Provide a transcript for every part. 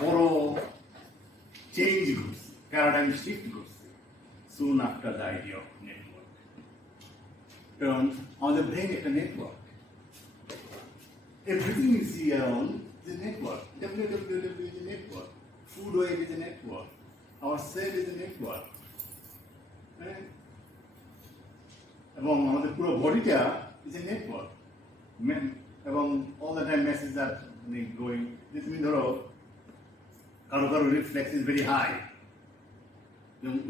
বড় চেঞ্জ ঘটছে, paradigm shift ঘটছে soon after the idea of network. কারণ আমাদের ব্রেন একটা network, everything you see around is a network. www is a network, food web is a network, our cell is a network. এবং আমাদের পুরো বডিটা ইজ এ নেটওয়ার্ক, এবং all the time message are going. তুমি ধরো কারো কারো reflex is very high,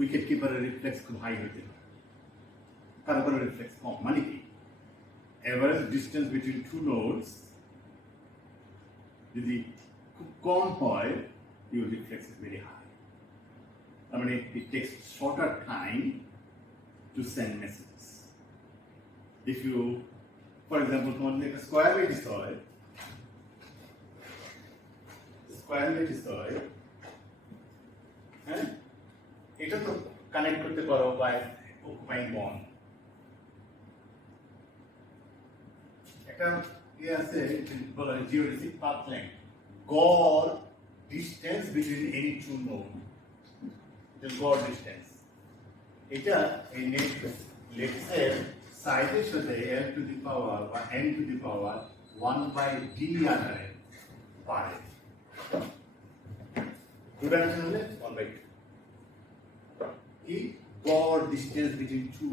wicket কিপারের রিফ্লেক্স খুব হাই হইতে পারে, কারো কারো রিফ্লেক্স কম। মানে কি, average distance between two nodes যদি খুব কম হয়, your reflex is very high. তার মানে it takes shorter time to send messages. If you, for example, তোমার একটা স্কোয়ার লেটিস হয়, হ্যাঁ, এটা তো কানেক্ট করতে পারো বাই অকুপাইং বন্ড। একটা ইয়ে আছে বলা হয় জিওমেট্রিক পাথ লেংথ, গড় distance between any two node, এটা গড় ডিসটেন্স। এটা এই লেটিসের সাইজের সাথে l টু দি পাওয়ার বা n টু দি পাওয়ার 1/d আকারে বাড়ে। টু ডাইমেনশন হলে 1/2 কি গড় ডিসটেন্স বিটুইন টু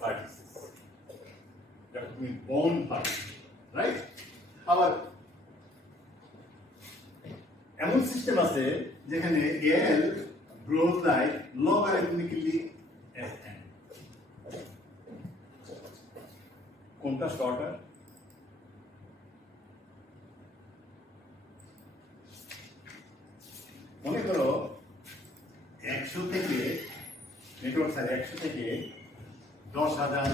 ভার্টিসেস, যেটা তুমি বন্ড পাবে, রাইট? আবার এমন সিস্টেম আছে যেখানে l grows like logarithmically as n। কোনটা শর্টার? মনে করো 100 থেকে নেটওয়ার্ক সাইজ 100 থেকে 10,000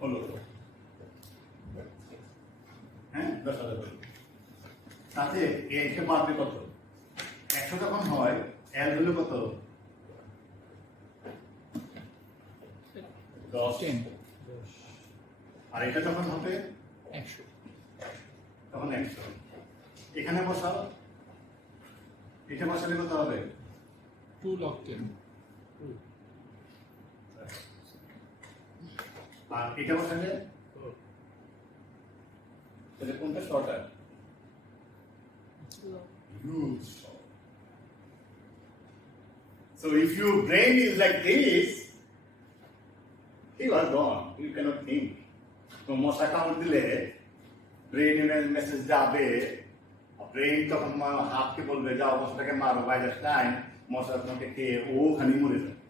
হলো, হ্যাঁ 10,000 হলো, তাতে একে বাড়বে কত? 100 যখন হয় এল হলো কত? 10। আর এটা যখন হবে 100, তখন 100। এখানে বসাও, এটা বসালে কত হবে? 2 log 10। আর এটা বসালে তাহলে কোনটা shorter? Huge short. So if your brain is like this, you are gone. You cannot think. তো মশা কামড় দিলে ব্রেইনে মেসেজ যাবে, ব্রেইন তখন হাতকে বলবে যাও মশাটাকে মারো, বাই দ্যাট টাইম মশা তোমাকে খেয়ে ওখানে মরে যাবে।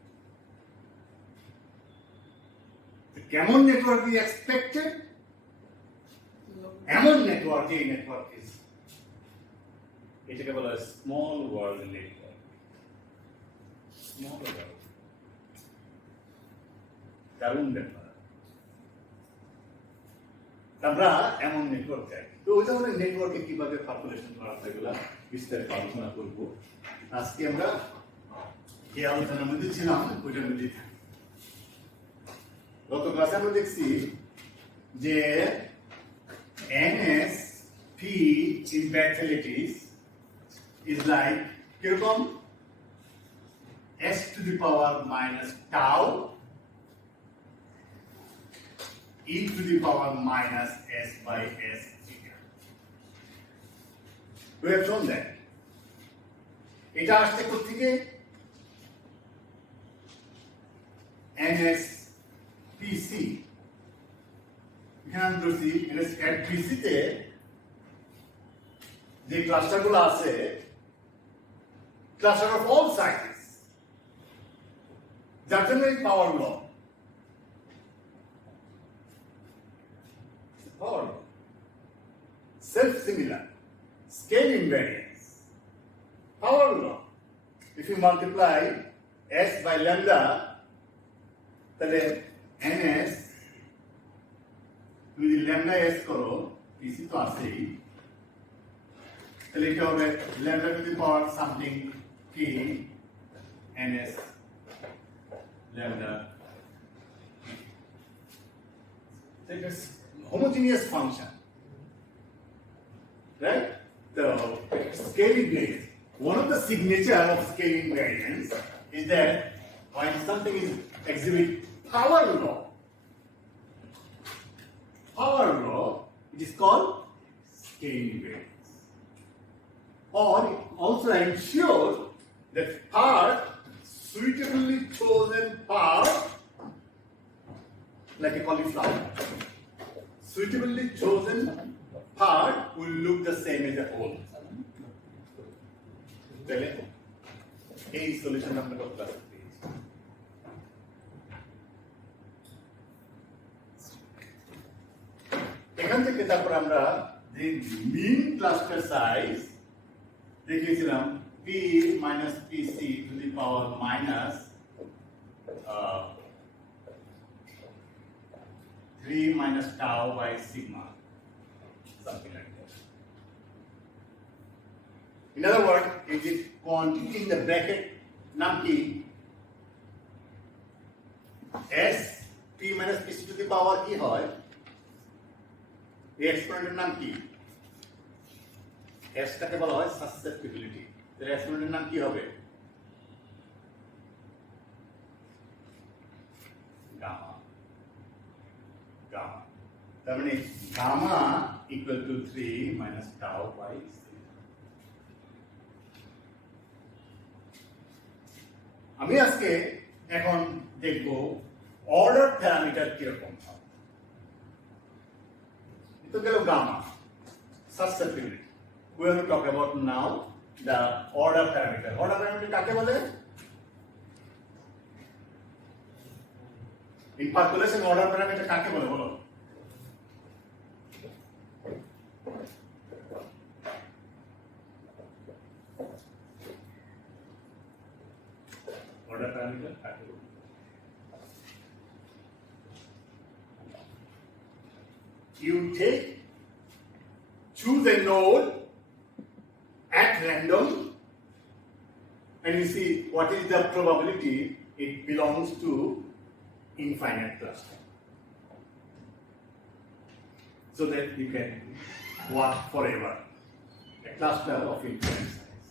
কেমন নেটওয়ার্ক ইজ এক্সপেক্টেড? এমন নেটওয়ার্ক, এই নেটওয়ার্ক ইজ, এটাকে বলা হয় small world network. Small world, দারুণ ব্যাপার। আমরা এমন নেটওয়ার্ক চাই। তো ওই ধরনের নেটওয়ার্কে কিভাবে ক্যালকুলেশন করা হয় এগুলা বিস্তারিত আলোচনা করব। আজকে আমরা এই আলোচনার মধ্যে ছিলাম, ওইটার মধ্যে থাকি। গত ক্লাসে আমরা দেখছি যে NSP in facilities is like কিরকম s to the power minus tau e to the power minus s by s theta. We have shown that. এটা আসছে কোথেকে? NSPC। এখানে আমরা ধরছি NSPC তে যে ক্লাস্টারগুলো আছে, ক্লাস্টার অফ অল সাইজেস, যার জন্য এই power law, power law, self similar, scale invariance, power law. If you multiply s by lambda, তাহলে ns তুমি যদি ল্যামডা s করো, পিসি তো আছেই, তাহলে এটা হবে ল্যামডা টু দি পাওয়ার সামথিং কি ns lambda. That is homogeneous function. right? So scaling variance. One of the signature of scaling variance is that when something is exhibit power law, it is called scaling variance. Or it also ensures that part, suitably chosen part, like a cauliflower, suitably chosen part will look the same as a whole. তাহলে এই সলিউশন আমরা কত ক্লাসে পেয়েছি? এখান থেকে তারপর আমরা যে মিন ক্লাস্টার সাইজ দেখিয়েছিলাম p minus pc to the power minus 3 minus tau by sigma, something like that. In other words, it is quantity in the bracket নাম কি? s p minus pc to the power কি হয়? এই এক্সপোনেন্টের নাম কি? s টাকে বলা হয় সাসসেপ্টিবিলিটি। এর এক্সপোনেন্টের নাম কি হবে? গামা। তার মানে gamma equal to 3 minus tau by আমি আজকে এখন দেখব অর্ডার প্যারামিটার কিরকম হয়। তো গেল গামা সাসসেপ্টিবিলিটি। We have to talk about now the order parameter. Order parameter কাকে বলে? In calculation order parameter কাকে বলে বলো? Order parameter কাকে বলে? You choose a node at random and you see what is the probability it belongs to infinite cluster, so that you can work forever a cluster of infinite size.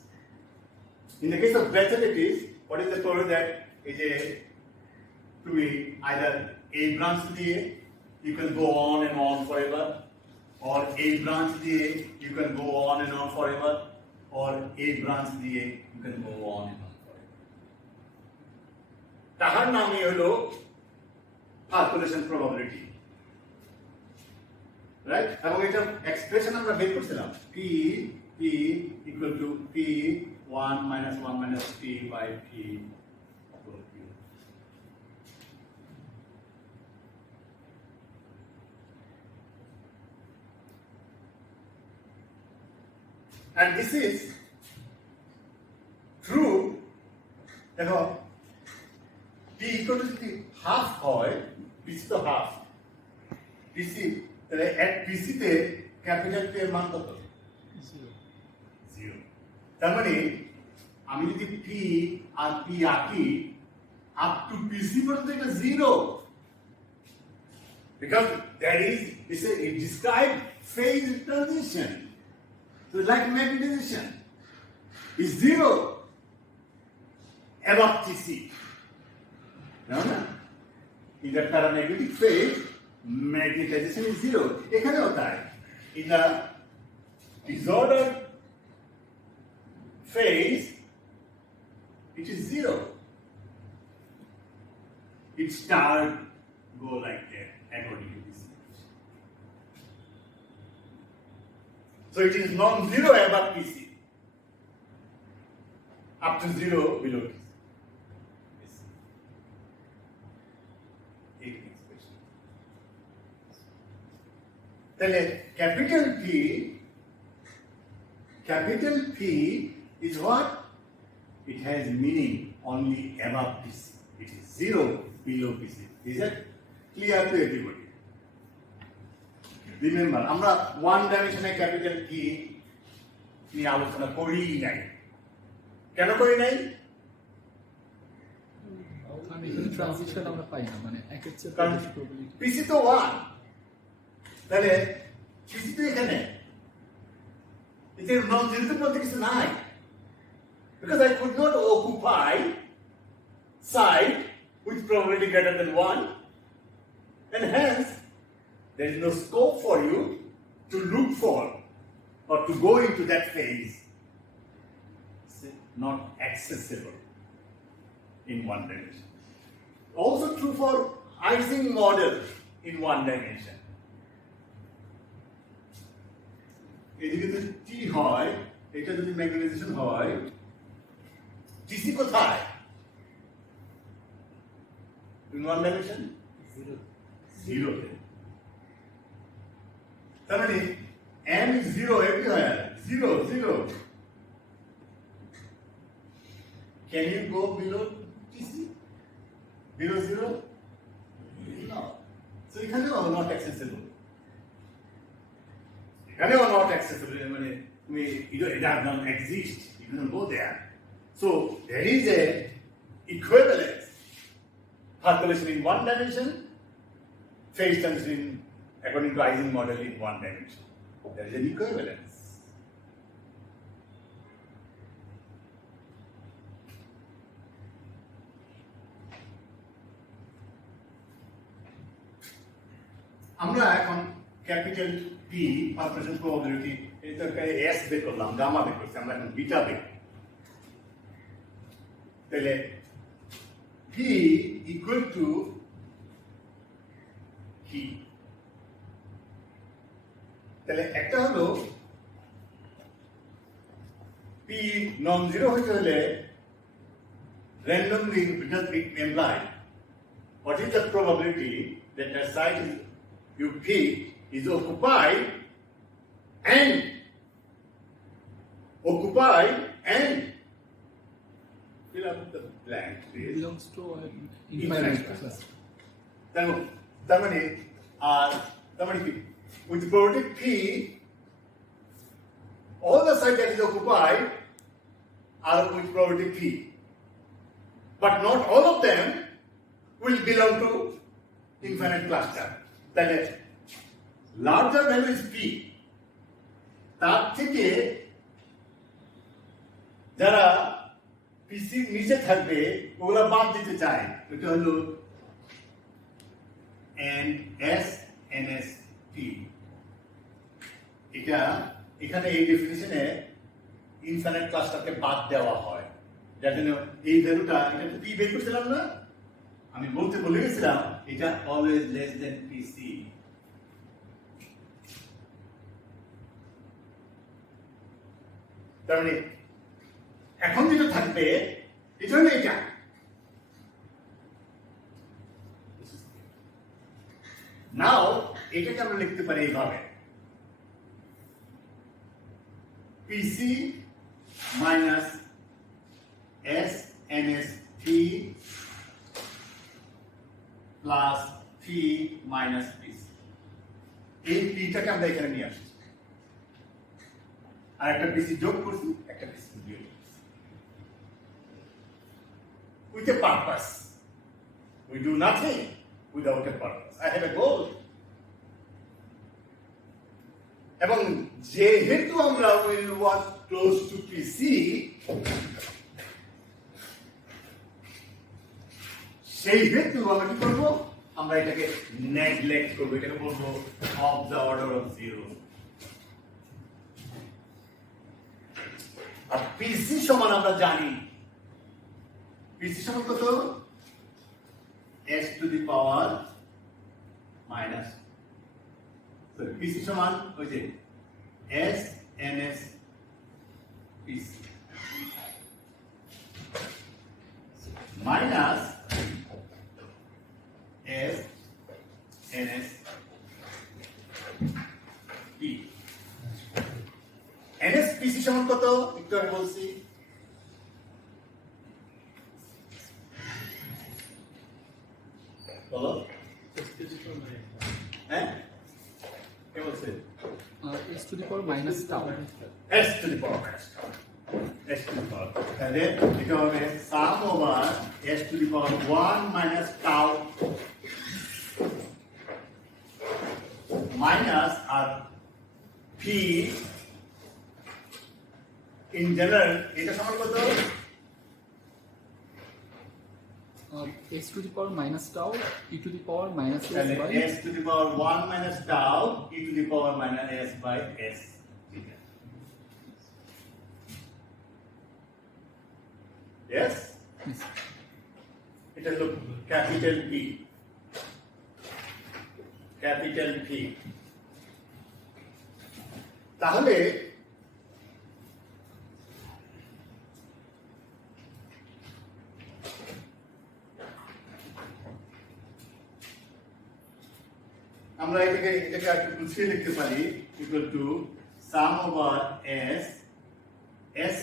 In the case of brackets, what is the probability that it is to be either a branch দিয়ে you can go on and on forever, or a branch দিয়ে you can go on and on forever, or a branch দিয়ে you can go on and on forever. তাহার নামই হলো calculation probability, right? এবং এটা এক্সপ্রেশন আমরা বের করছিলাম p equal to p 1 minus 1 minus p by p whole cube. And this is true. দেখো p equal to যদি half হয়, pc তো half, pc তাহলে at pc তে ক্যাপিটাল p এর মান কত? 0। তার মানে আমি যদি p আর p আঁকি up to pc পর্যন্ত এটা 0, because there is it describes phase transition. So like magnetization is 0 above Tc. No? In the paramagnetic phase, magnetization is 0. এখানেও তাই। In the disordered phase, it is 0. It start go like that according to this. So it is non-zero above Pc, up to 0 below Pc. তাহলে capital P is what? It has meaning only above Pc. It is 0 below Pc. Is it clear to everybody? Remember, আমরা ওয়ান ডাইমেনশনে ক্যাপিটাল কি নিয়ে আলোচনা করি নাই। কেন করি নাই? কারণ এখানে ট্রানজিশন আমরা পাই না, মানে একের চেয়ে কারণ বেশি প্রবাবিলিটি। পিসি তো 1, তাহলে পিসি তো এখানে এতে non-zero বলতে কিছু নাই, because I could not occupy site with probability greater than 1, and hence there is no scope for you to look for or to go into that phase. It's not accessible in one dimension. Also true for Ising model in one dimension. এদিকে যদি টি হয়, এটা যদি ম্যাগনেটাইজেশন হয়, টিসি কোথায়? In one dimension? Zero. তার মানে m is zero everywhere. Zero. Can you go below TC? Below zero? No. So এখানেও not accessible. এখানেও not accessible. মানে তুমি it does not exist. You cannot go there. So there is a equivalence. Calculation in one dimension, phase transition according to Ising model in one dimension. There is an equivalence. আমরা এখন capital P percentage probability এটাকে এস বের করলাম, গামা বের করছি, আমরা এখন বিটা বের। তাহলে পি ইকুয়াল টু কি? তাহলে একটা হলো পি নন জিরো হইতে হলে randomly because it implies what is the probability that the site you pick is occupied and fill up the blank please. belongs to infinite class. তার মানে কি with probability p all the site that is occupied are with probability p, but not all of them will belong to infinite cluster. তাহলে larger value is p, তার থেকে যারা পিসির নিচে থাকবে ওগুলা বাদ দিতে চায়, এটা হলো NSP। এটা এখানে এই ডেফিনিশনে ইনফাইনাইট ক্লাস্টারকে বাদ দেওয়া হয়, যার জন্য এই ভ্যালুটা এটা পি বের করছিলাম না, আমি বলতে ভুলে গেছিলাম, এটা অলওয়েজ লেস দেন পিসি। তার মানে এখন যেটা থাকবে এটা হলো এটা, নাও এটাকে আমরা লিখতে পারি এইভাবে PC minus S NS P plus P minus PC. এই পিটাকে আমরা এখানে নিয়ে আসছি, আর একটা পিসি যোগ করছি, একটা পিসি বিয়োগ করছি, with a purpose. We do nothing without a purpose. I have a goal. এবং যেহেতু আমরা will work close to PC, সেই হেতু আমরা কি করবো, আমরা এটাকে নেগলেক্ট করবো, এটাকে বলবো of the order of zero। আর পিসি সমান আমরা জানি, পিসি সমান কত, s to the power minus, sorry, পিসি সমান ওই যে s ns PC minus s ns p। ns PC সমান কত একটু আগে বলছি, বলো হ্যাঁ কে বলছে? s to the power minus tau, s to the power minus tau, s to the power, তাহলে এটা হবে sum over s to the power 1 minus tau minus আর p ইন জেনারেল এটা সমান কত? x to the power minus tau e to the power minus s তাহলে by s to the power 1 minus tau e to the power minus s by s. Yes? Yes. এটা হলো capital P. Capital P. তাহলে আমরা এটাকে একটু গুছিয়ে লিখতে পারি equal to some over s s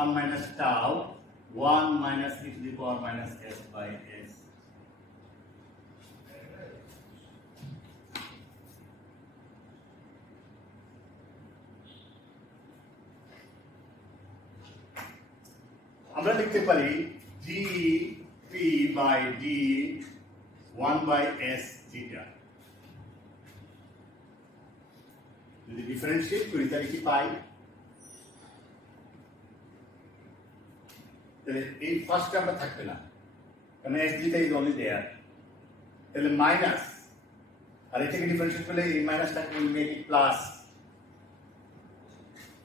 1 minus tau 1 minus e to the power minus s by s. আমরা লিখতে পারি d p by d 1 by s theta. যদি ডিফারেন্সিয়েট করি তাহলে কি পাই? তাহলে এই ফার্স্ট টার্মটা থাকবে না, কারণ s theta is only there. তাহলে মাইনাস, আর এটাকে ডিফারেন্সিয়েট করলে এই মাইনাসটাকে will make it plus.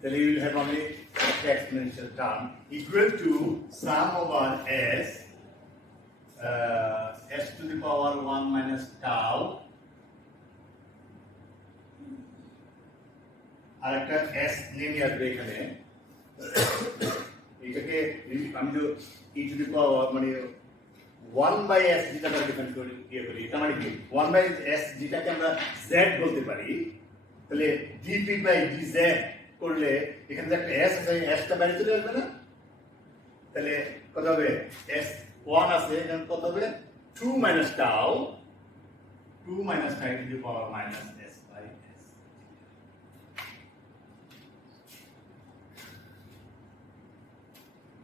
Then you will have only the exponential term equal to sum over s s to the power 1 minus tau আর একটা s নেমে আসবে এখানে. এটাকে আমি তো e to the power মানে 1 by s যেটাকে ডিফাইন করি এটা মানে কি 1 by s যেটাকে আমরা z বলতে পারি. তাহলে dp by dz করলে এখানে যে একটা s আছে, sটা বাইরে চলে আসবে না? তাহলে কত হবে? s 1 আছে, এখানে কত হবে? 2 minus tau 2 minus tau to the power minus s by s.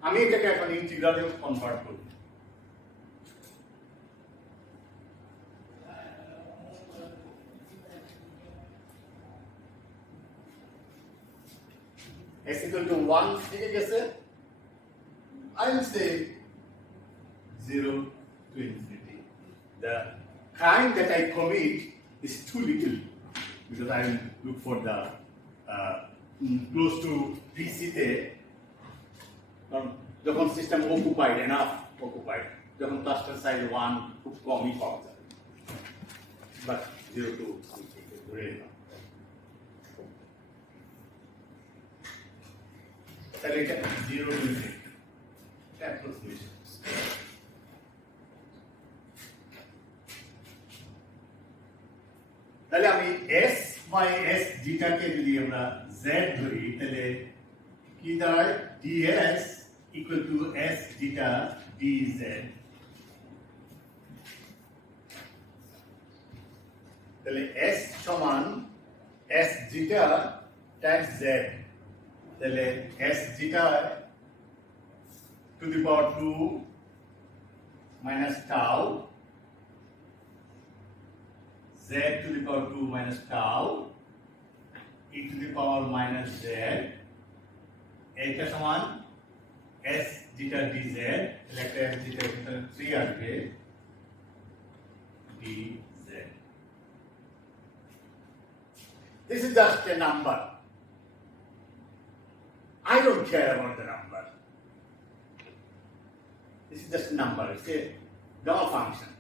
আমি এটাকে এখন ইন্টিগ্রালে কনভার্ট করব. s equal to 1 থেকে গেছে, I will say 0 to infinity. The crime that I commit is too little because I will look for the close to PC তে, কারণ যখন সিস্টেম occupied enough occupied, যখন ক্লাস্টার সাইজ 1 খুব কমই পাওয়া যাবে, বাট 0 to infinity ধরে নাও. তাহলে এটা 0 to infinity approximation. তাহলে আমি s by s যেটাকে যদি আমরা z ধরি তাহলে কি দাঁড়ায়? ds equal to s zeta dz. তাহলে s সমান s zeta times z. তাহলে s zeta to the power 2 minus tau z to the power 2 minus tau e to the power minus z. এটা সমান s zeta dz. একটা s zeta 3 আসবে dz. This is just a number. I don't care about the number. This is just a number. It's a gamma function.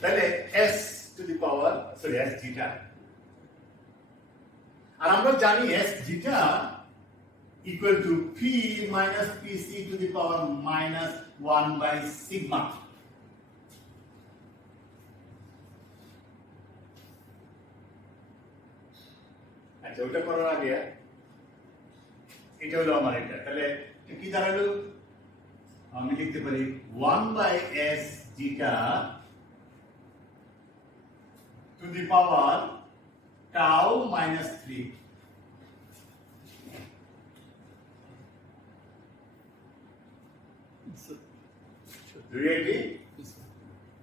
তাহলে s to the power s zeta. আর আমরা জানি s zeta equal to p minus pc to the power minus 1 by sigma. আচ্ছা, ওটা করার আগে এটা হলো আমার এটা. তাহলে কি দাঁড়ালো? আমি লিখতে পারি 1 by s zeta to the power tau minus 3. Do you agree?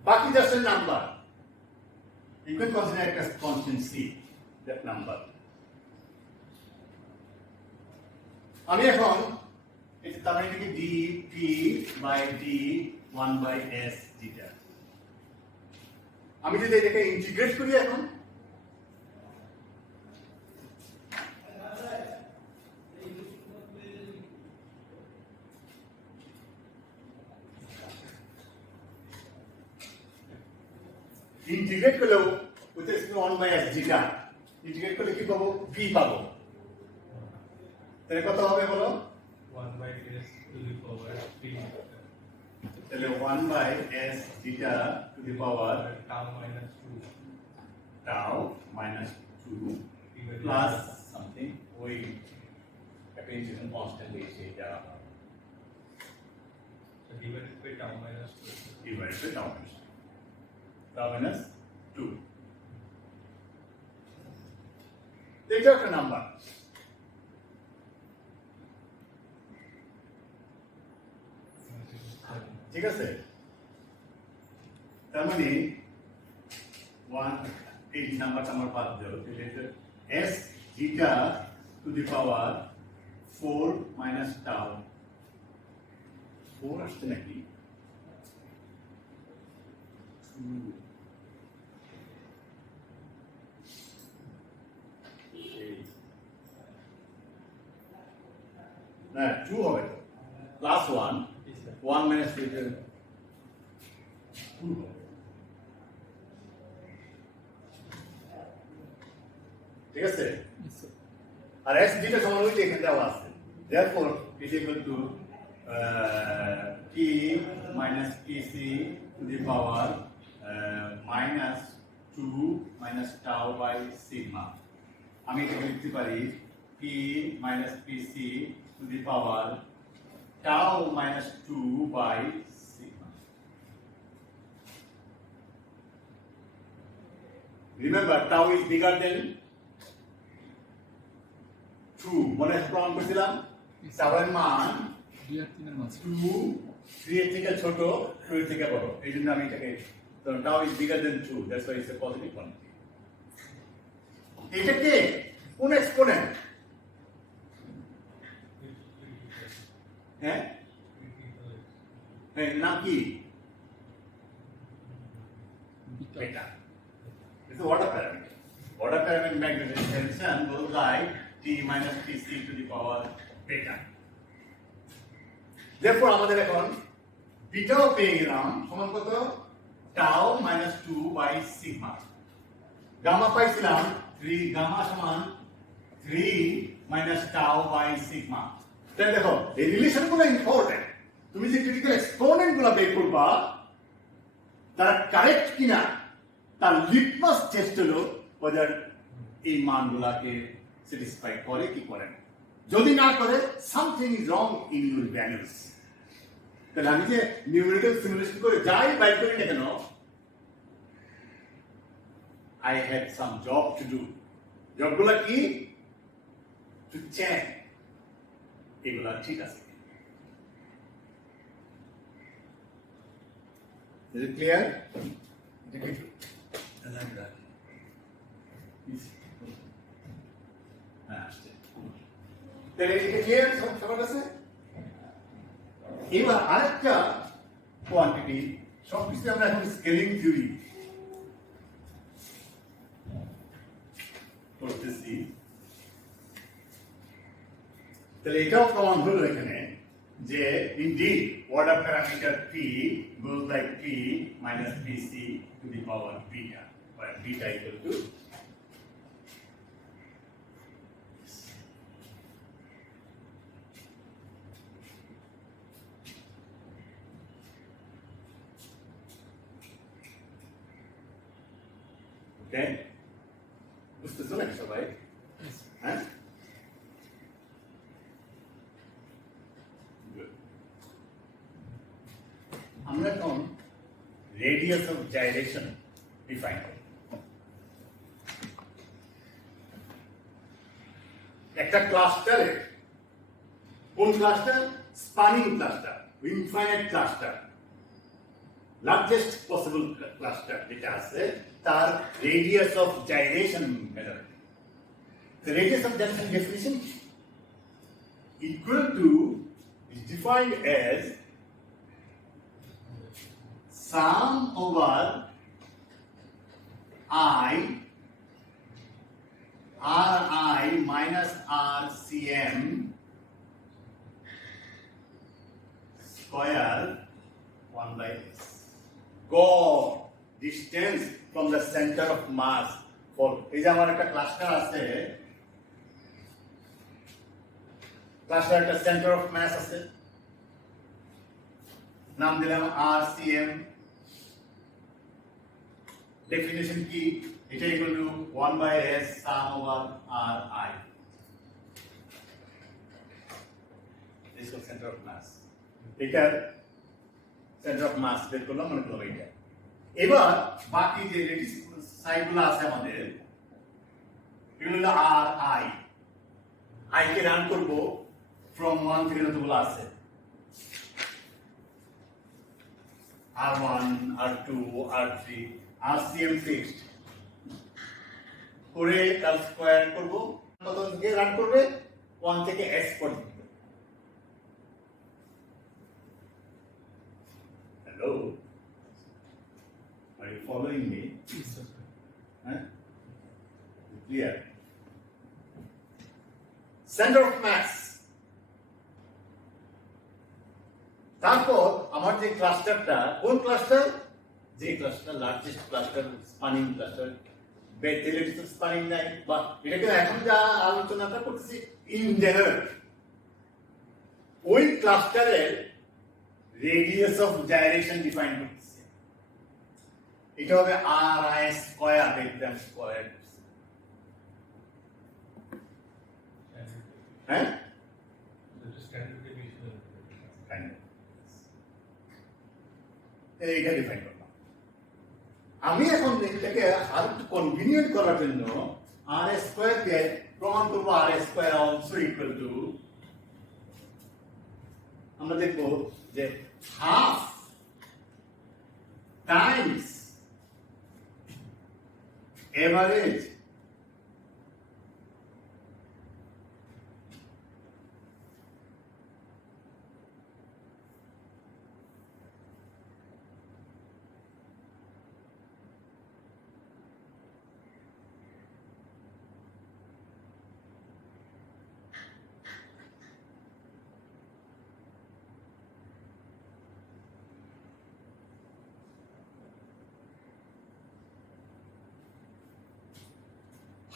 বাকি just number. You can consider it as constant C, that number. আমি এখন এটা তার মানে কি dp by d 1 by s theta। আমি যদি এটাকে ইন্টিগ্রেট করি এখন ইন্টিগ্রেট করলেও with respect to 1 by s theta integrate করলে কি পাবো v পাবো। তাহলে কত হবে বলো 1 by s to the power 3 তাহলে 1 by s theta to the power tau minus 2 tau minus 2 plus something ওই application constant এসে যা so divided by tau minus 2 divided by tau minus 2 এটা একটা নাম্বার। ঠিক আছে, তার মানে 1 এই নাম্বারটা আমার বাদ দাও, s theta to the power 4 minus tau 4 আসছে নাকি 2 না 2 হবে তো প্লাস 1 1 minus 2 2 ঠিক আছে। Yes, sir. আর s যেটা সমান হইছে এখানে দেওয়া আছে, therefore it is equal to p minus pc to the power minus 2 minus tau by sigma। আমি এটাকে লিখতে পারি p minus pc to the power tau minus 2 by sigma। Remember, tau is bigger than 2 মনে আছে প্রমাণ করেছিলাম tau এর মান 2 আর 3 এর মাঝে 2 3 এর থেকে ছোট 2 এর থেকে বড়, এই জন্য আমি এটাকে tau is bigger than 2, that's why it's a positive quantity। এটা কি কোন এক্সপোনেন্ট? হ্যাঁ এর নাম কি? Beta Beta. It's a order parameter. Order parameter magnetic extension goes like t minus tc to the power beta. Therefore, আমাদের এখন বিটাও পেয়ে গেলাম সমান কত tau minus 2 by sigma। Gamma পাইছিলাম 3 গামা সমান 3 minus tau by sigma। তাহলে দেখো এই রিলেশনগুলো ইম্পর্টেন্ট। তুমি যে ক্রিটিক্যাল এক্সপোনেন্টগুলো বের করবা তারা কারেক্ট কিনা তার লিটমাস টেস্ট হলো whether এই মানগুলোকে স্যাটিসফাই করে কি করে না। যদি না করে something is wrong in your values. তাহলে আমি যে নিউমেরিক্যাল সিমুলেশন করে যাই বাইর করি না কেন, I had some job to do. জবগুলো কি? To check এগুলা ঠিক আছে। Is it clear? তাহলে এটা ক্লিয়ার সবার কাছে? এবার আরেকটা কোয়ান্টিটি, সবকিছু আমরা এখন স্কেলিং থিওরি করতেছি। তাহলে এটাও প্রমাণ হলো এখানে যে indeed order parameter p goes like p minus pc to the power beta, where beta equal to okay, বুঝতেছো নাকি সবাই? হ্যাঁ, আমরা এখন রেডিয়াস অফ জাইরেশন ডিফাইন করি। একটা ক্লাস্টারে, কোন cluster? Spanning cluster, infinite cluster. Largest possible cluster যেটা আছে তার radius of gyration measure. The radius of gyration definition equal to is defined as sum over I Ri minus RCM square 1 by S. God, distance from the center of mass for এই যে আমার একটা ক্লাস্টার আছে, ক্লাস্টার একটা centre of mass আছে, নাম দিলাম RCM। Definition কি? এটা equal to 1 by S sum over Ri, this is center of mass। এটা সেন্টার অফ মাস বের করলাম, মনে করলাম এটা। এবার বাকি যে রেডিয়াস সাইডগুলো আছে আমাদের, এগুলো হলো আর আই কে রান করব ফ্রম 1 থেকে যতগুলো আছে, R1 R2 R3 RCM fixed করে তার স্কয়ার করব, কত থেকে রান করবে 1 থেকে S পর্যন্ত। Hello, are you following me? Huh? Clear? Center of mass। তারপর আমার যে ক্লাস্টারটা, কোন ক্লাস্টার? যে cluster largest cluster, spanning cluster, বেথেলেটিস স্পানিং নাই, বা এটাকে এখন যা আলোচনাটা করতেছি ইন জেনারেল, ওই ক্লাস্টারের রেডিয়াস অফ জাইরেশন ডিফাইন করতেছে। এটা হবে RI স্কয়ার বেগগ্রাম স্কয়ার। হ্যাঁ, এইটা ডিফাইন করলাম। আমি এখন এটাকে আর একটু কনভিনিয়েন্ট করার জন্য আর স্কয়ার কে প্রমাণ করব আর স্কয়ার অলসো ইকুয়াল টু, আমরা দেখব যে half Times average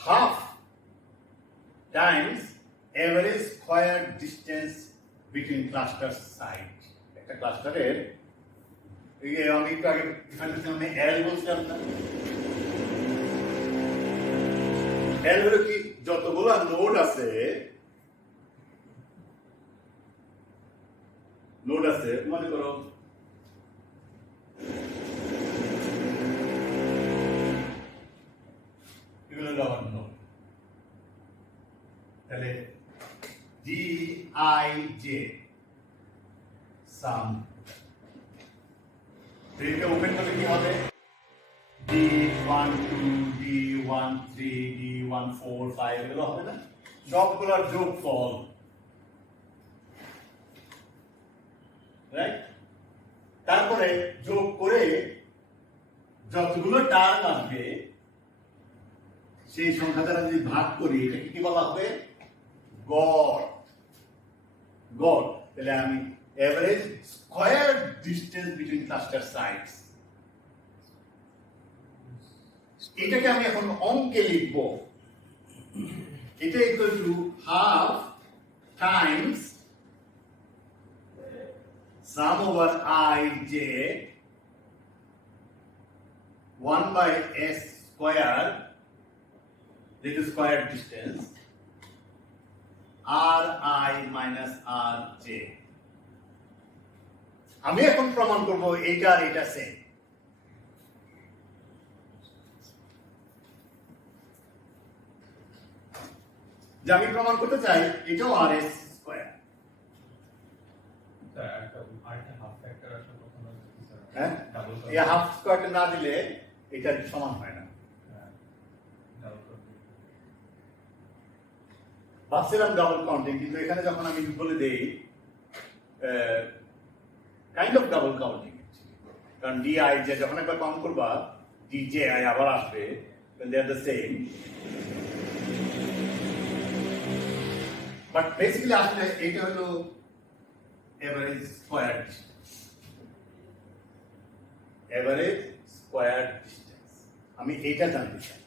half times average square distance between cluster site। একটা ক্লাস্টারের এই আমি একটু আগে ডিফাইন করতে আমি এল বলছিলাম না, এল হলো কি যতগুলো নোড আছে, মনে করো এগুলো হলো আমার নোড, তাহলে DIJ সাম, এটা ওপেন করলে কি হবে? D12 D13 D145 এগুলো হবে না, সবগুলোর যোগফল, রাইট? তারপরে যোগ করে যতগুলো টার্ম আসবে সেই সংখ্যা দ্বারা যদি ভাগ করি, এটাকে কি বলা হবে? গড়। গড়, তাহলে আমি average square distance between cluster sites, এটাকে আমি এখন অঙ্কে লিখব। এটা equal to half Times sum over ij 1 by s square, this is square distance, ri minus rj। আমি এখন প্রমাণ করব এইটা আর এটা সেম। যে আমি প্রমাণ করতে চাই এটাও আর এস স্কয়ার। আরেকটা হাফ ফ্যাক্টর আসলে কখনো হ্যাঁ, ডাবল এই হাফ স্কয়ারটা না দিলে এটা সমান হয় না। ভাবছিলাম ডাবল কাউন্টিং, কিন্তু এখানে যখন আমি বলে দেই কাইন্ড অফ ডাবল কাউন্টিং, কারণ ডিআই যে যখন একবার কাউন্ট করবা ডিজে আই আবার আসবে, they are the same, but basically আসলে এটা হলো average square distance. Average square distance আমি এইটা জানতে চাই,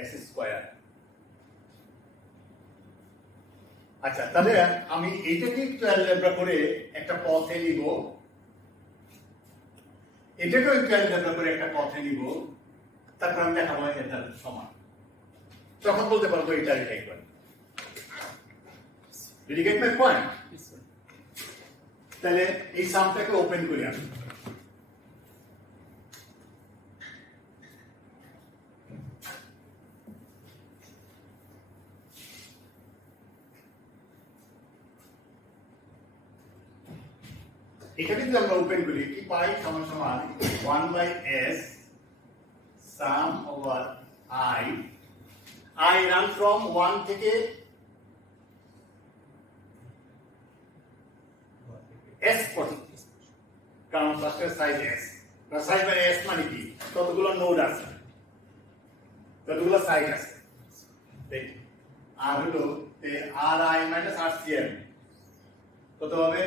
এস স্কয়ার। আচ্ছা, তাহলে আমি এইটাকে একটু অ্যালজেব্রা করে একটা পথে নিব, এটাকেও একটু অ্যালজেব্রা করে একটা পথে নিব, তারপর আমি দেখাবো এটা সমান, তখন বলতে পারবো এটা এটা একবার। Did you get my point? Yes, sir. তাহলে এই সামটাকে ওপেন করি আমি। এখানে যদি আমরা ওপেন করি কি পাই, সমান সমান 1/s সাম over i, i run from 1 থেকে s পর্যন্ত, কারণ ফার্স্টের সাইজ s, সাইজ মানে s মানে কি, কতগুলো নোড আছে, কতগুলো সাইজ আছে, ঠিক। আর হলো ri মাইনাস rcm কত হবে,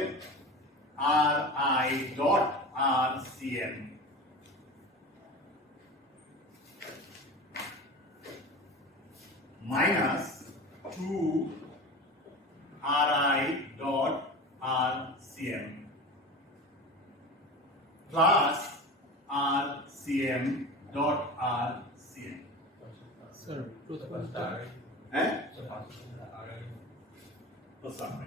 ri dot rcm minus 2 ri dot rcm plus rcm dot rcm. Sir, হ্যাঁ, প্রথমে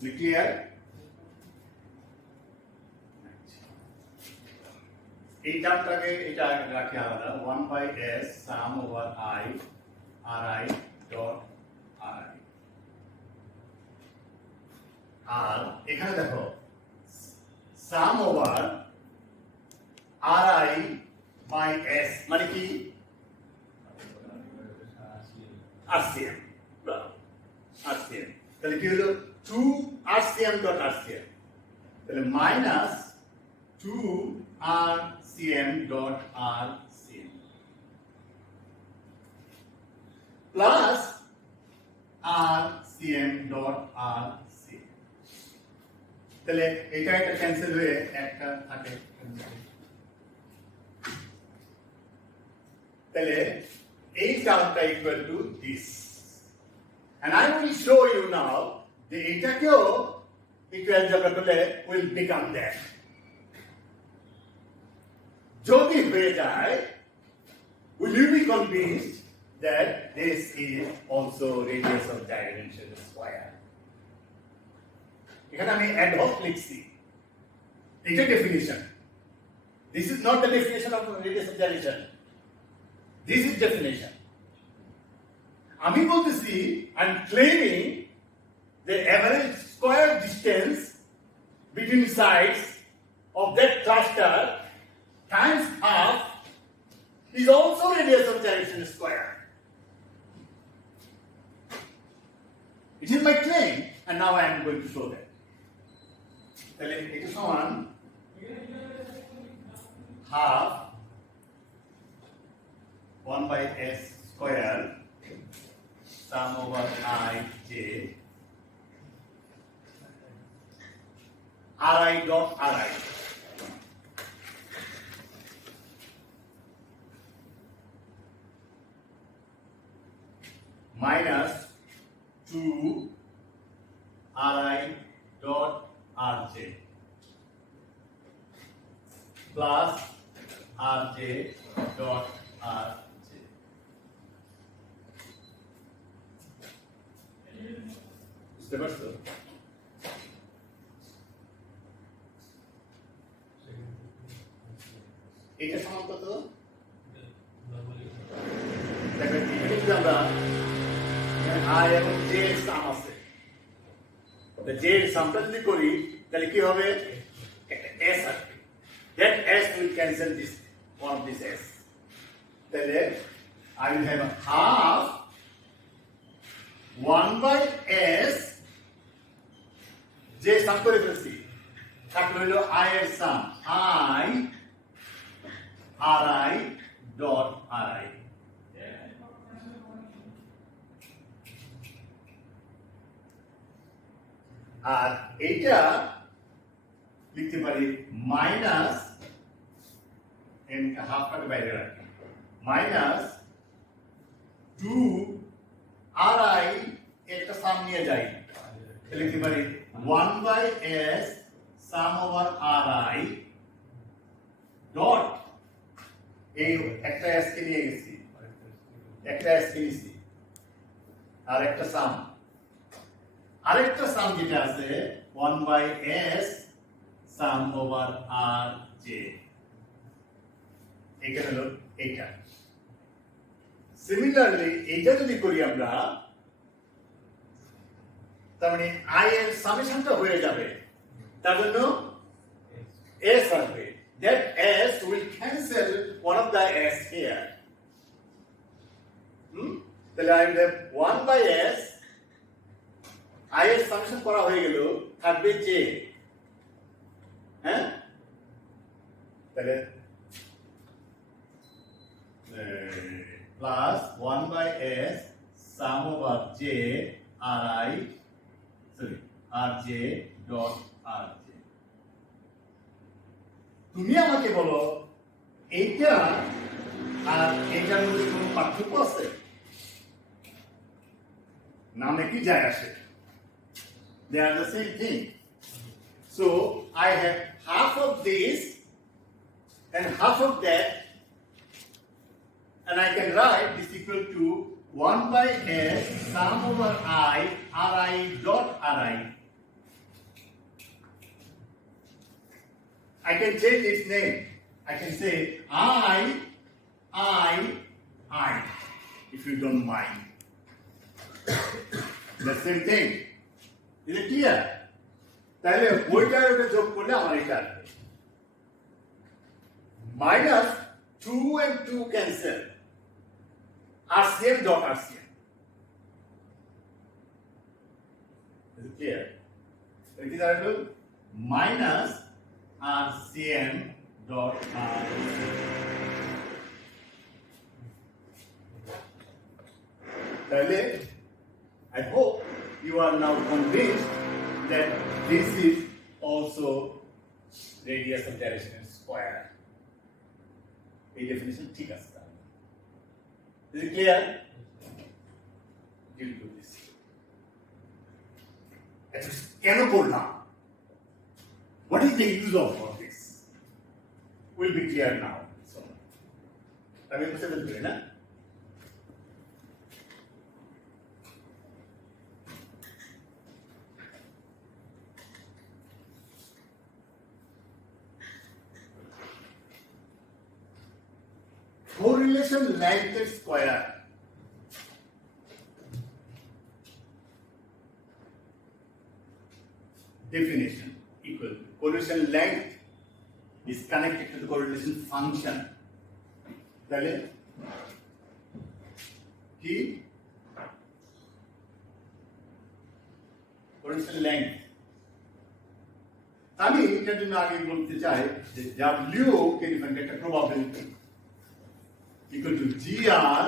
ক্লিয়ার। এই টার্মটাকে এটা রাখি আলাদা, 1/s সাম over i ri dot ri, আর এখানে দেখো সাম ওভার ri বাই s মানে কি, rcm, rcm, তাহলে কি হলো 2 rcm ডট rcm, তাহলে মাইনাস 2 rcm dot rcm plus rcm dot rcm, তাহলে এটা একটা ক্যান্সেল হয়ে একটা থাকে, তাহলে এই টার্মটা equal to this, and I will show you now যে এটাকেও একটু অ্যালজেব্রা করলে will become that. যদি হয়ে যায়, will you be convinced that this is also radius of gyration square? এখানে আমি ad hoc লিখছি, এটা definition. This is not the definition of radius of gyration. This is definition. আমি বলতেছি, I'm claiming the average square distance between sides of that cluster times half is also radius of gyration square. It is my claim, and now I am going to show that. তাহলে এটা সমান half 1/s square sum over I j ri dot ri minus 2 ri dot rj plus rj dot rj. বুঝতে পারছো? এটা সমান কত? দেখো, আমরা i The J সামটা যদি করি তাহলে কি হবে একটা S আসবে that S will cancel this one of this S তাহলে I will have a half 1 by S J সাম করে ফেলছি থাকলো হলো I এর সাম I RI dot RI আর এইটা লিখতে পারি মাইনাস হাফটাকে বাইরে রাখি মাইনাস 2 RI একটা সাম নিয়ে যাই লিখতে পারি 1 by S sum over RI dot এই একটা S কে নিয়ে গেছি একটা S কে নিয়েছি আর একটা সাম আরেকটা সাম যেটা আছে 1 by S sum over RJ এটা হলো এইটা সিমিলারলি এইটা যদি করি আমরা তার মানে I এর সামেশনটা হয়ে যাবে তার জন্য S আসবে that S will cancel one of the S here তাহলে I will have 1 by S I এর সামেশন করা হয়ে গেল থাকবে J হ্যাঁ তাহলে plus 1 by S sum over J RI sorry RJ dot RJ তুমি আমাকে বলো এইটা আর এইটার মধ্যে কোনো পার্থক্য আছে নামে কি যায় আসে they are the same thing so I have half of this and half of that and I can write this equal to 1 by S sum over I RI dot RI I can change its name I can say I if you don't mind the same thing is it clear তাহলে ওইটার ওটা যোগ করলে আমার এটা আসবে minus 2 and 2 cancel RCM dot RCM is it clear it is equal minus RCM dot RCM তাহলে I hope you are now convinced that this is also radius of direction square. A definition ঠিক আছে Is it clear? We'll do this. কেন করলাম? What is the use of all this? Will be clear now. So, আমি বুঝতে পারছি না? Correlation length square definition equal correlation length is connected to the correlation function তাহলে কি correlation length আমি এটার জন্য আগে বলতে চাই যে W কে ডিফাইন একটা probability equal to GR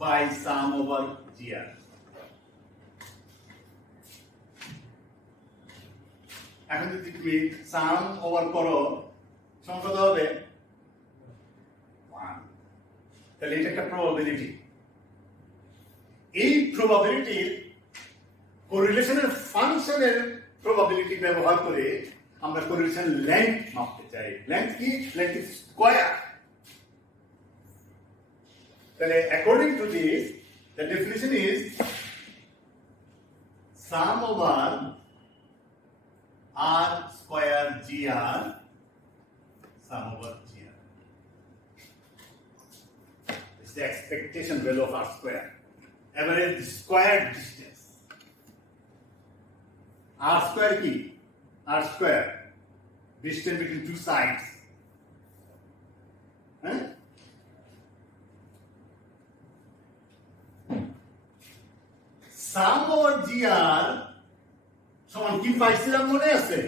by sum over GR. এখন যদি তুমি সাম ওভার করো সংখ্যা কত হবে 1 তাহলে এটা একটা প্রবাবিলিটি এই প্রবাবিলিটির কোরিলেশনের ফাংশনের প্রবাবিলিটি ব্যবহার করে আমরা কোরিলেশন লেংথ মাপতে চাই লেংথ কি লেংথ ইজ স্কয়ার তাহলে according to this the definition is sum over R square GR sum over GR it's the expectation value of R square average squared distance R square কি? R square. Distance between two sides. হ্যাঁ? Sum over GR সমান কি পাইছিলাম মনে আছে?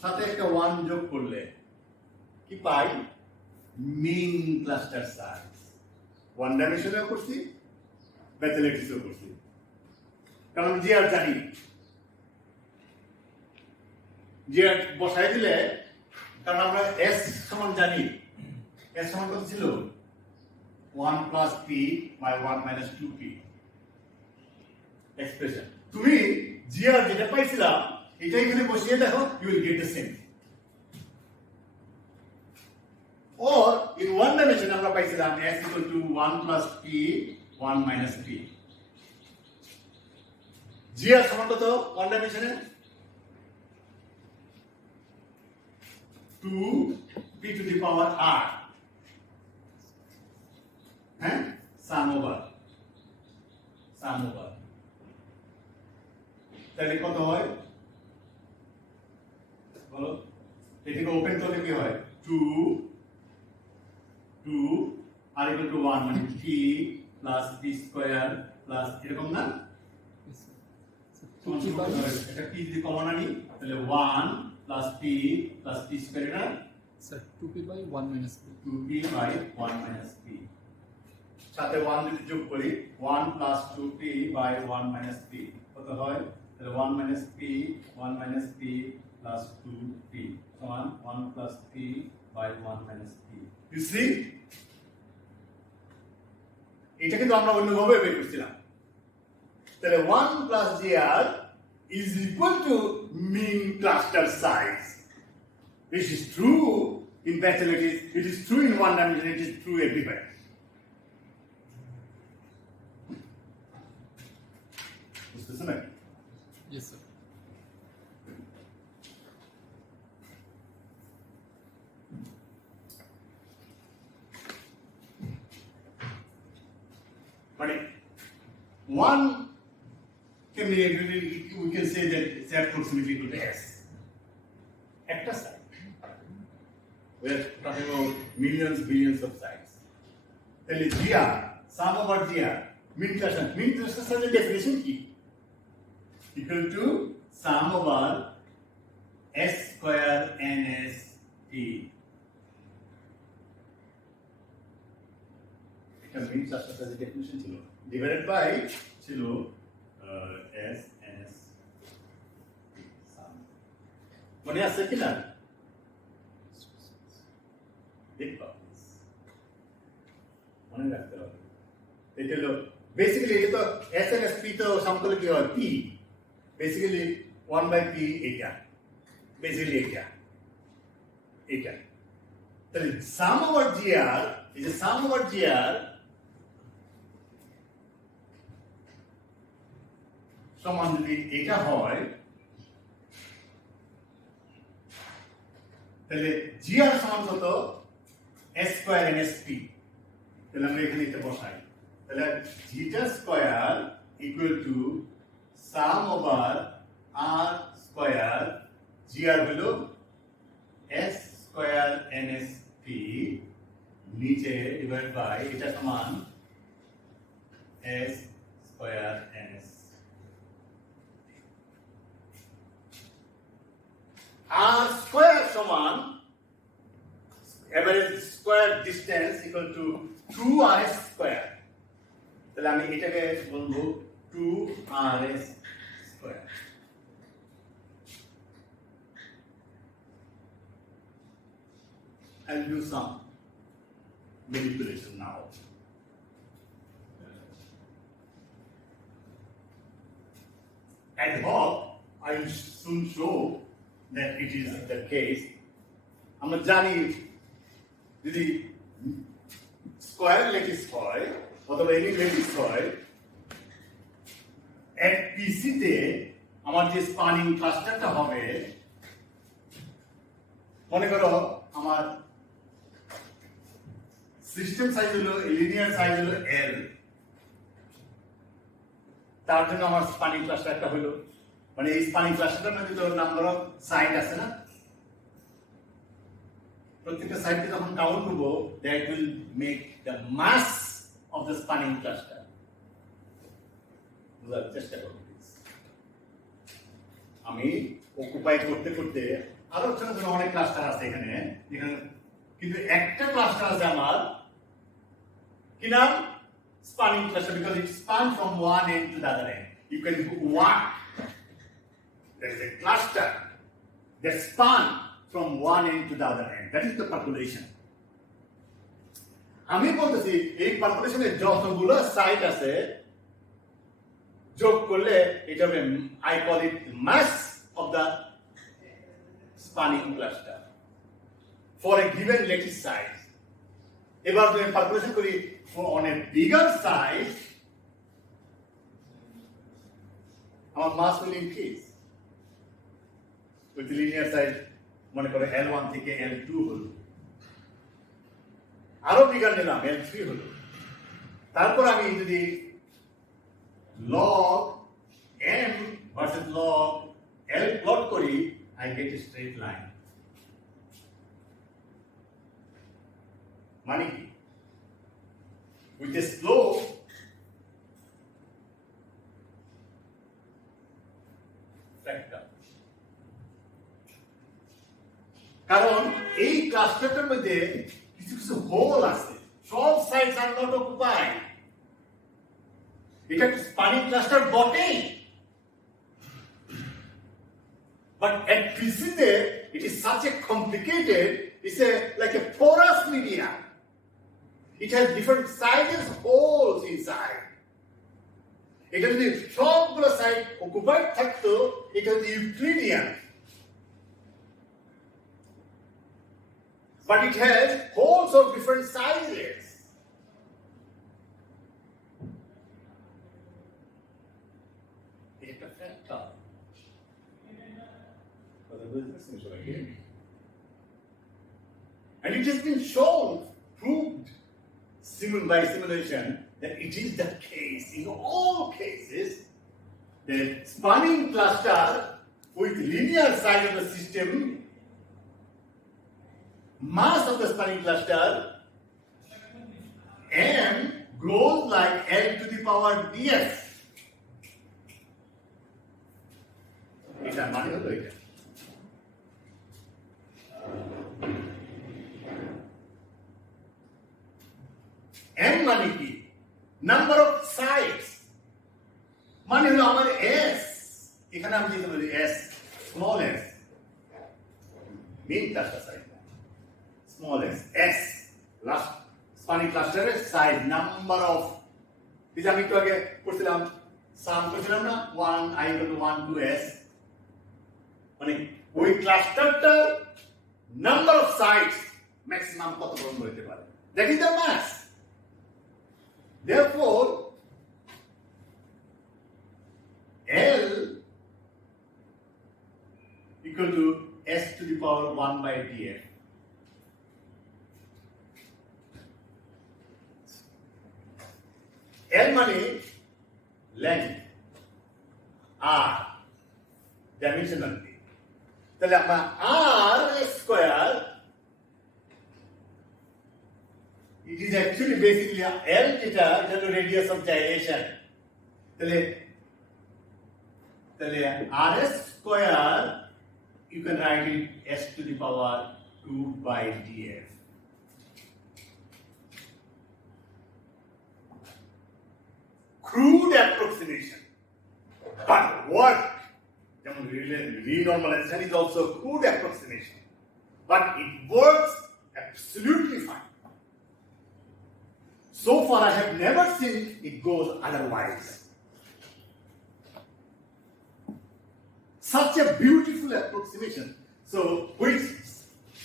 সাথে একটা 1 যোগ করলে কি পাই? মিন ক্লাস্টার সাইজ। ওয়ান ডাইমেনশনেও করছি, ব্যাচেলেটিসও করছি। কারণ জিআর জানি, জিআর বসাই দিলে, কারণ আমরা এস সমান জানি, এস সমান কত ছিল? 1 plus p by 1 minus 2p expression. তুমি জিআর যেটা পাইছিলাম এটা এখানে বসিয়ে দেখো, you will get the same. Or in one dimension আমরা পাইছিলাম s equal to 1 plus p 1 minus p. GR সমান কত one dimension A? 2 p to the power r. হ্যাঁ, sum over তাহলে কত হয় বলো? এটাকে ওপেন করলে কি হয়? 2 r equal to 1 মানে p plus p square plus এরকম না? এটা p যদি কমন আনি তাহলে 1 plus p plus p square এটা sir 2p by 1 minus p 2p by 1 minus p সাথে 1 যদি যোগ করি 1 plus 2p by 1 minus p কত হয়? তাহলে 1 minus p plus 2p সমান 1 plus p by 1 minus p. You see? এটা কিন্তু আমরা অন্যভাবে বের করছিলাম। তাহলে 1 plus gr is equal to mean cluster size. This is true in bathyllates, it is true in one dimension, it is true everywhere. বুঝতেছ না? yes sir But one can be, we can say that it's approximately equal to s. একটা side. We are talking about millions, billions of sides. Then GR, sum over GR, mean cluster size definition key equal to sum over s square ns t. Mean cluster size definition ছিল divided by ছিল s ns sum. মনে আছে কি না? দেখো মনে রাখতে হবে। এটা হলো বেসিক্যালি এটা তো s and s p তো সাম করলে কি হয়? p বেসিক্যালি 1 by p এটা বেসিক্যালি এটা তাহলে sum over gr is a sum over gr সমান যদি এটা হয় তাহলে gr সমান কত? s square nsp। তাহলে আমরা এখানে এটা বসাই, তাহলে zeta square equal to sum over r square gr হলো s square nsp নিচে ডিভাইড বাই এটা সমান s square ns। r square সমান average square distance equal to 2rs square। তাহলে আমি এটাকে বলবো 2rs square। I'll do some manipulation now. I hope I will soon show that it is the case. আমরা জানি যদি স্কয়ার ল্যাটিস হয় অথবা এনি ল্যাটিস হয়, এক পিসিতে আমার যে স্পানিং ক্লাস্টারটা হবে, মনে করো আমার সিস্টেম সাইজ হলো লিনিয়ার সাইজ হলো L, তার জন্য আমার স্পানিং ক্লাস্টার একটা হলো, মানে এই স্পানিং ক্লাস্টারের মধ্যে তো নাম্বার অফ সাইড আছে না, প্রত্যেকটা সাইডকে যখন কাউন্ট করবো that will make the mass of the spanning cluster. বুঝার চেষ্টা করবো please। আমি অকুপাই করতে করতে আরো ছোট ছোট অনেক ক্লাস্টার আছে এখানে, কিন্তু একটা ক্লাস্টার আছে আমার কি নাম, স্পানিং cluster, because it spans from one end to the other end. You can do what? There is a cluster that span from one end to the other end. That is the population. আমি বলতেছি এই পপুলেশনের যতগুলো সাইট আছে যোগ করলে এটা হবে, I call it mass of the spanning cluster for a given lattice size. এবার যদি ক্যালকুলেশন করি on a bigger size, our mass will increase with linear size, মনে করে L1 থেকে L2 হলো, আরো বিগার নিলাম L3 হলো, তারপর আমি যদি log m versus log L plot করি, I get a straight line. মানে কি, with a slope fractal, কারণ এই ক্লাস্টারটার মধ্যে কিছু কিছু হোল আছে, সব সাইডস আর নট অকুপাইড। এটা একটা স্পানিং ক্লাস্টার বটেই, but at PCতে it is such a complicated, it's like a porous media. It has different sizes, holes inside. এটা যদি সবগুলো সাইড অকুপাইড থাকতো, এটা হচ্ছে Euclidean, but it has holes of different sizes. It's a fractal. And it has been shown, proved by simulation, that it is the case in all cases the spanning cluster with linear size of the system, mass of the spanning cluster m grows like L to the power ds. এটা মানে হলো এটা। m মানে কি, number of sides, মানে হলো আমার s, এখানে আমি যেটা বলি s, small s, main cluster size, small s, s last spanning ক্লাস্টারের সাইজ, নাম্বার অফ, এই যে আমি একটু আগে করছিলাম সাম করছিলাম না, 1 i equal to 1 to s, মানে ওই ক্লাস্টারটা নাম্বার অফ সাইডস ম্যাক্সিমাম কত পূরণ করতে পারে, that is the mass. Therefore, L equal to s to the power 1 by df. L মানে length, r dimensionality, তাহলে আমরা r square, it is actually basically L theta is the radius of gyration. তাহলে rs square you can write it s to the power 2 by df. Crude approximation, but what? Renormalization is also crude approximation, but it works absolutely fine. So far, I have never seen it goes otherwise. Such a beautiful approximation. So, which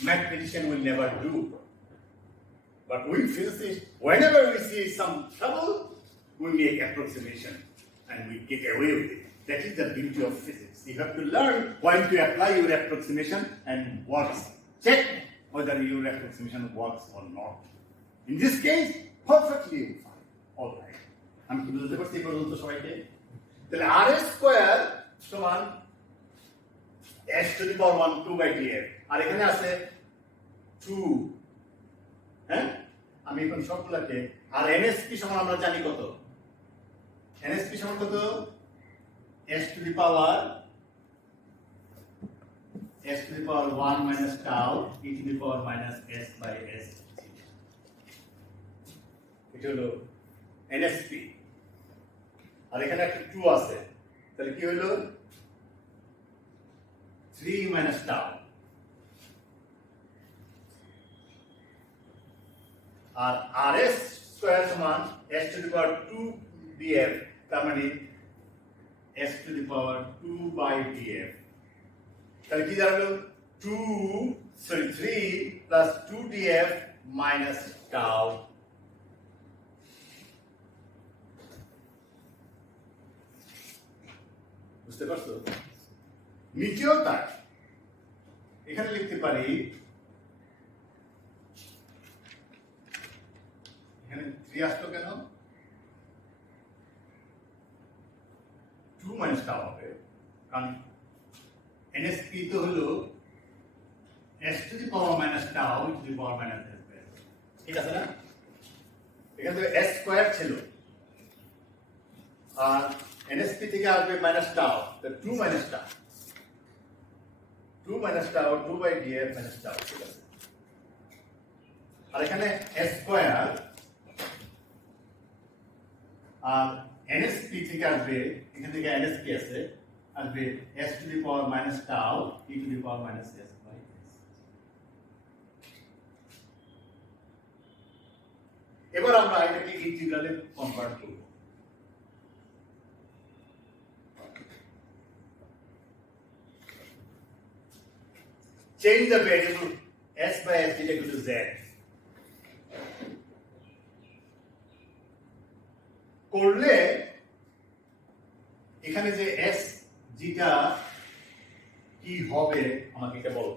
mathematician will never do. But we physicists, whenever we see some trouble, we make approximation and we get away with it. That is the beauty of physics. You have to learn when to apply your approximation and works. Check whether your approximation works or not. In this case, perfectly fine. All right. আমি কি বুঝতে পারছি এই পর্যন্ত সবাইকে? তাহলে rs square সমান s to the power 1 2 by df আর এখানে আছে 2 হ্যাঁ আমি এখন সবগুলোকে আর nsp সমান আমরা জানি কত nsp সমান কত s to the power 1 minus tau e to the power minus s by s এটা হলো nsp আর এখানে একটা 2 আছে তাহলে কি হলো 3 minus tau আর rs স্কয়ার সমান s to the power 2 df তার মানে s to the power 2 by df তাহলে কি দাঁড়ালো 3 plus 2 df minus tau বুঝতে পারছো নিচেও তাই এখানে লিখতে পারি এখানে 3 আসলো কেন 2 minus tau হবে কারণ nsp তো হলো s to the power minus tau to the power minus s ঠিক আছে না এখানে তো s স্কয়ার ছিল আর nsp থেকে আসবে minus tau তো 2 minus tau 2 minus tau 2 by df minus tau ঠিক আছে আর এখানে s স্কয়ার আর nsp থেকে আসবে এখান থেকে nsp আছে আসবে s to the power minus tau e to the power minus s by s এবার আমরা এটাকে ইন্টিগ্রালে কনভার্ট করব change the variable s by s deta to z করলে এখানে যে s যেটা কি হবে আমাকে এটা বলো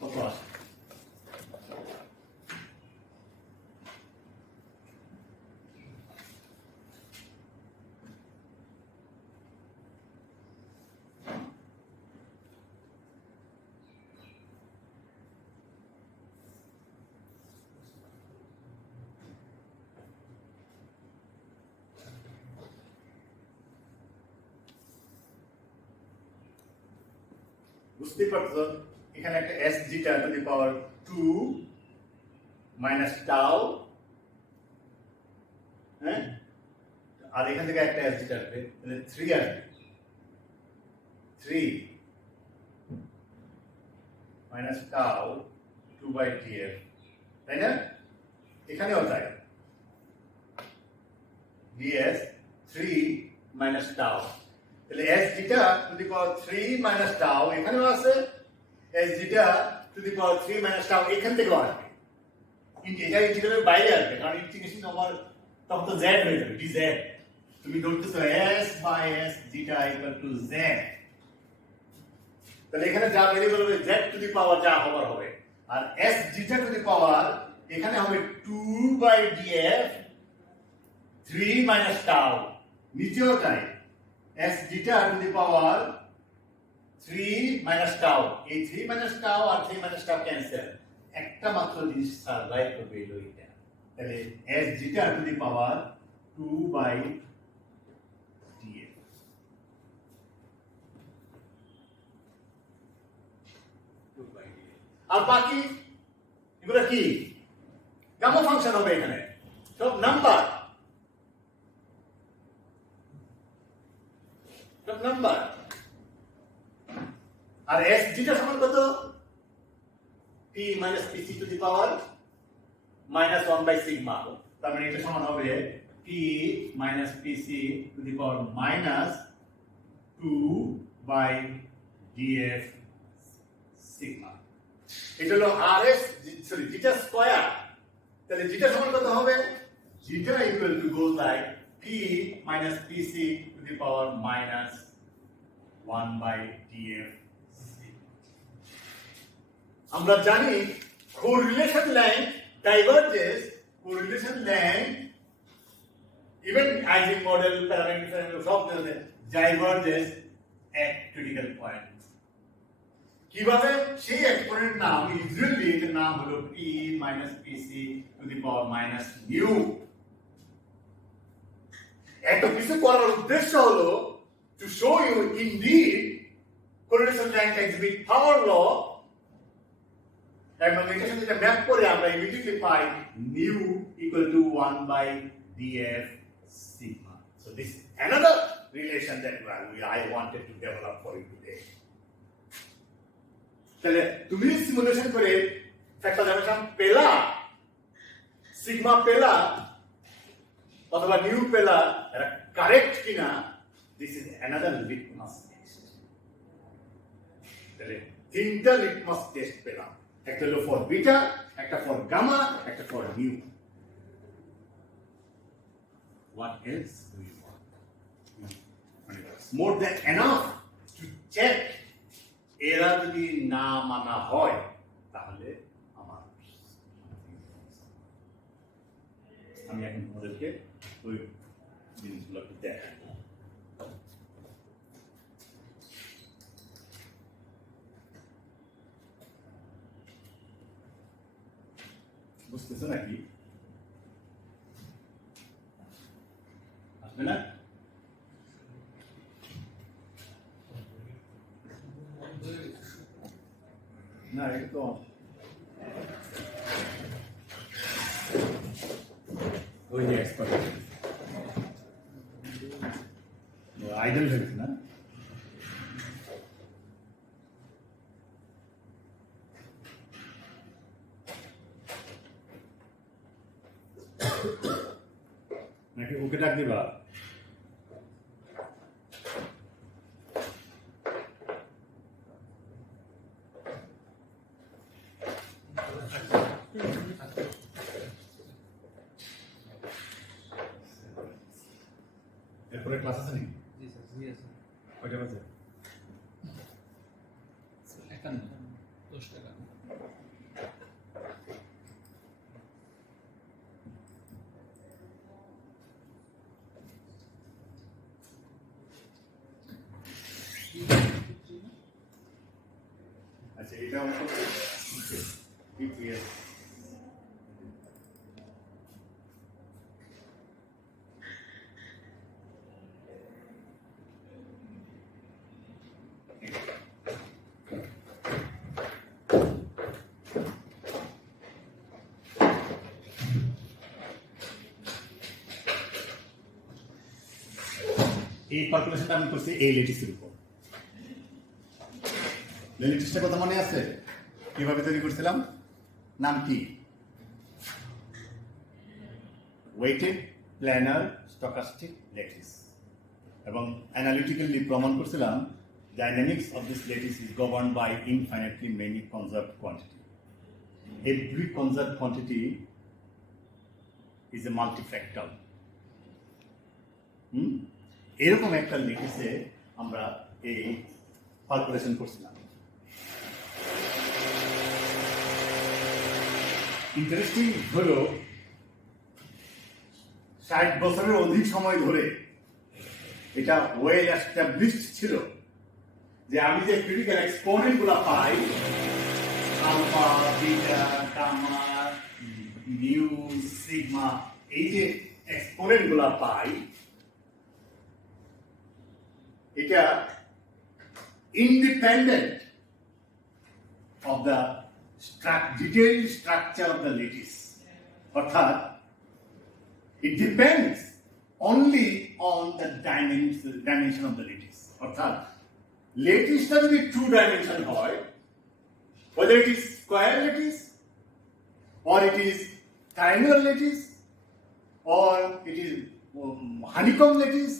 কত আসে বুঝতে পারছো এখানে একটা s zeta to the power 2 minus tau হ্যাঁ আর এখান থেকে একটা s zeta আসবে তাহলে 3 আসবে 3 minus tau 2 by df তাই না এখানেও তাই ds 3 minus tau তাহলে s zeta to the power 3 minus tau এখানেও আছে s zeta to the power 3 minus tau এখান থেকেও আসবে কিন্তু এটা ইন্টিগ্রালের বাইরে আসবে কারণ ইন্টিগ্রেশন ওভার তখন তো z হয়ে যাবে dz তুমি ধরতেছো s by s zeta equal to z তাহলে এখানে যা ভেরিয়েবল হবে z to the power যা হবার হবে আর s zeta to the power এখানে হবে 2 by df 3 minus tau নিচেও তাই s zeta to the power 3 minus tau এই 3 minus tau আর 3 minus tau ক্যান্সেল একটা মাত্র জিনিস সারভাইভ করবে এটা তাহলে s zeta to the power 2 by df আর বাকি এগুলো কি গামা ফাংশন হবে এখানে সব নাম্বার আর s zeta সমান কত p minus pc to the power minus 1 by sigma তার মানে এটা সমান হবে p minus pc to the power minus 2 by df sigma এটা হলো rs সরি zeta স্কয়ার তাহলে zeta সমান কত হবে zeta equal to goes like p minus pc to the power minus 1 by df আমরা জানি correlation length diverges, correlation length, even Ising model, parametric সব diverges at critical point. কিভাবে সেই এক্সপোনেন্ট নাম ইউজুয়ালি এর নাম হলো p minus pc to the power minus mu। এত কিছু করার উদ্দেশ্য হলো to show you indeed correlation length exhibit power law, এবং এটার সাথে যেটা ম্যাপ করে আমরা ইমিডিয়েটলি পাই mu equal to 1 by df sigma. So this is another relation that I wanted to develop for you today. তাহলে তুমি সিমুলেশন করে ফ্যাক্টর ডাইমেনশন পেলা, সিগমা পেলা অথবা নিউ পেলা, এটা কারেক্ট কিনা, this is another litmus test. তাহলে তিনটা লিটমাস টেস্ট পেলাম, একটা হলো ফর বিটা, একটা ফর গামা, একটা for new. What else do you want? More than enough to check এরা যদি না মানা হয় তাহলে আমার আমি এখন তোমাদেরকে ওই জিনিসগুলো একটু দেখাই। বুঝতেছো নাকি? আসবে না? না, এটা তো ওই যে এক্সপার্ট আইডল হয়েছে না? নাকি ওকে ডাক দিবা? এরপরে ক্লাস আছে নাকি? জি স্যার, জি আছে। কয়টা বাজে? 51 10 টাকা। আচ্ছা, এটা অংশ পিপিএস এই ক্যালকুলেশনটা আমি করছি এই লেটিসের উপর। লেটিসটা কথা মনে আছে? কিভাবে তৈরি করছিলাম? নাম কি? Weighted planar stochastic lattice. এবং অ্যানালিটিক্যালি প্রমাণ করছিলাম dynamics of this lattice is governed by infinitely many conserved quantity. Every conserved quantity is a multifactor. এরকম একটা লেটিসে আমরা এই ক্যালকুলেশন করছিলাম। ইন্টারেস্টিং হলো 60 বছরের অধিক সময় ধরে এটা ওয়েল এস্টাবলিশড ছিল যে আমি যে ক্রিটিক্যাল এক্সপোনেন্ট গুলা pi, alpha, beta, gamma, mu, sigma, এই যে এক্সপোনেন্ট গুলা পাই, এটা independent of the detailed structure of the lattice. অর্থাৎ it depends only on the dimension of the lattice. অর্থাৎ latticeটা যদি 2 dimension হয়, whether it is square lattice or it is triangular lattice or it is honeycomb lattice,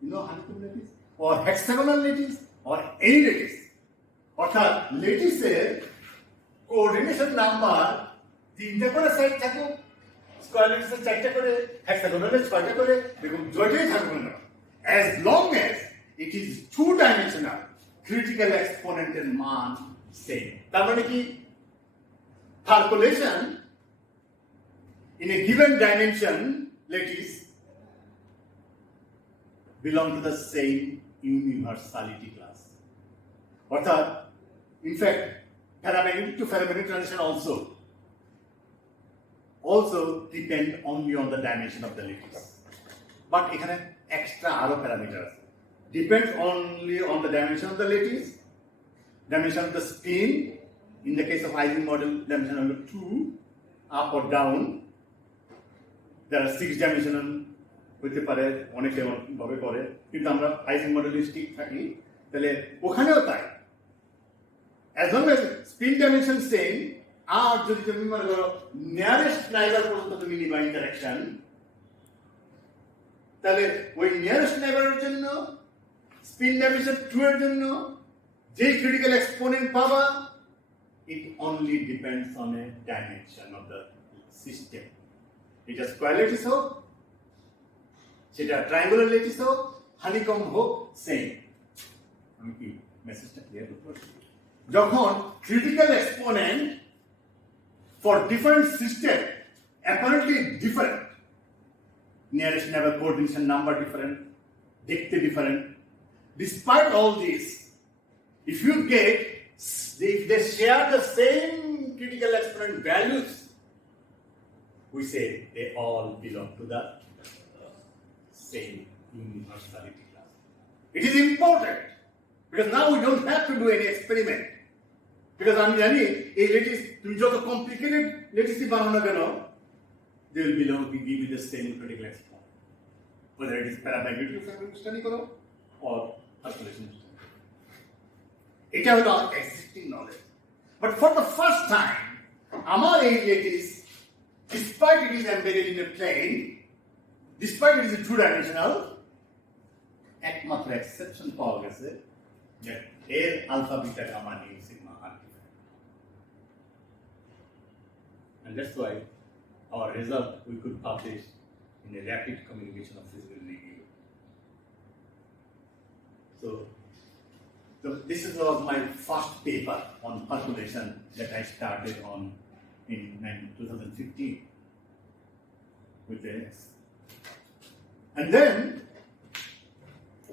you know honeycomb lattice, or hexagonal lattice or any lattice, অর্থাৎ লেটিসের coordination number 3টা করে সাইড থাকুক, স্কয়ার লেটিসের 4টা করে, হেক্সাগোনালের 6টা করে, দেখুন যতই থাকুক না, as long as it is 2 dimensional, critical এক্সপোনেন্টের মান সেম। তার মানে কি calculation in a given dimension lattice belong to the same universality class. অর্থাৎ in fact parametric to parametric transition also depend only on the dimension of the lattice. But এখানে extra আরো প্যারামিটার আছে. Depends only on the dimension of the lattice, dimension of the spin. In the case of Ising model, dimension number 2, up or down. There are 6 dimensional হইতে পারে, অনেকে ভাবে করে, কিন্তু আমরা Ising মডেলে স্টিক থাকি, তাহলে ওখানেও তাই। As long as spin dimension same, আর যদি তুমি মনে করো nearest neighbor পর্যন্ত তুমি নিবা ইন্টারঅ্যাকশন, তাহলে ওই nearest neighbor এর জন্য spin dimension 2 এর জন্য যে critical exponent পাবা, it only depends on a dimension of the system. এটা স্কয়ার ল্যাটিস হোক, সেটা ট্রায়াঙ্গুলার ল্যাটিস হোক, হানিকম হোক, সেম। আমি কি মেসেজটা ক্লিয়ার করতে পারছি? যখন critical exponent for different system apparently different, nearest neighbor coordination number different, দেখতে different, despite all this, if you get, if they share the same critical exponent values, we say they all belong to the same universality class. It is important because now we don't have to do any experiment. Because আমি জানি এই lattice তুমি যত complicated lattice বানানো কেন, they will belong to give you the same critical exponent. Whether it is parametric study করো or calculation study. এটা হলো existing knowledge. But for the first time, আমার এই lattice, despite it is embedded in a plane, despite it is two-dimensional, একমাত্র exception পাওয়া গেছে যে এর alpha, beta, gamma, nu, sigma are different. And that's why our result we could publish in a rapid communication of physical review. So this was my first paper on calculation that I started on in 2015 with this. And then,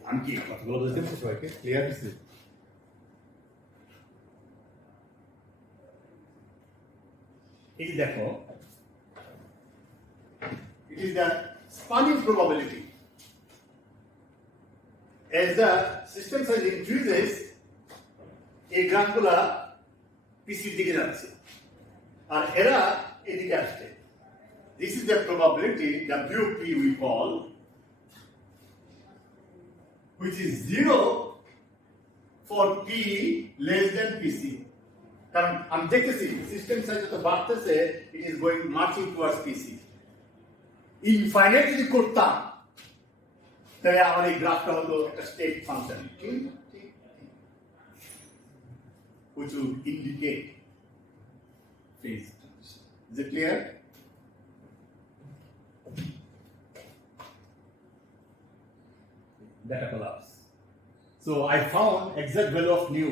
I'm keeping কতগুলো বুঝতে পারছো সবাইকে ক্লিয়ার দিছি? এই দেখো, it is the spanning probability. As the system size increases, এই গ্রাফগুলা পিসির দিকে যাচ্ছে আর এরা এদিকে আসছে। This is the probability, WP we call, which is 0 for P less than PC. কারণ আমি দেখতেছি সিস্টেম সাইজ যত বাড়তেছে, it is going marching towards PC. Infinite যদি করতাম তাহলে আমার এই গ্রাফটা হতো একটা state function, which will indicate phase transition. Is it clear? Data collapse. So I found exact value of nu.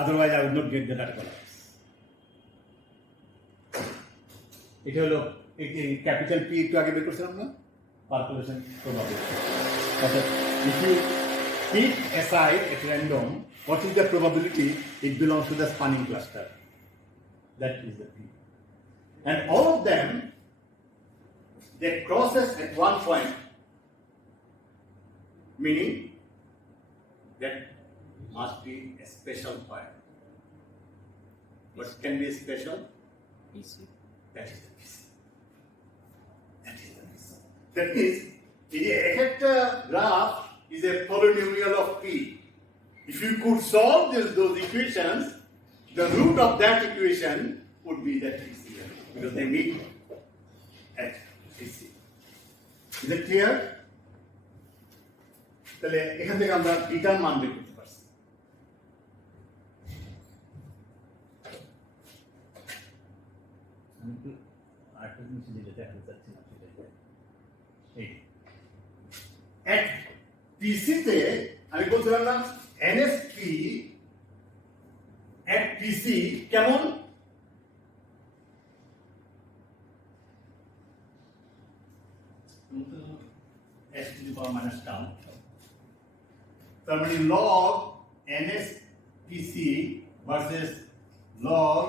Otherwise, I would not get the data collapse. এটা হলো ক্যাপিটাল P একটু আগে বের করছিলাম না, calculation probability. Okay. If you pick aside at random, what is the probability it belongs to the spanning cluster? That is the P. And all of them, they crosses at one point, meaning that must be a special point. What can be special? PC. That is the PC. That is the PC. That means, the effector graph is a polynomial of P. If you could solve those equations, the root of that equation would be that PC, because they meet at PC. Is it clear? তাহলে এখান থেকে আমরা বিটার মান বের করতে পারছি। আমি একটু আরেকটা জিনিস দিলে দেখাতে চাচ্ছি না, সেটা এই at PC তে আমি বলছিলাম না NSP at PC কেমন? S to the power minus tau. তার মানে log NSPC versus log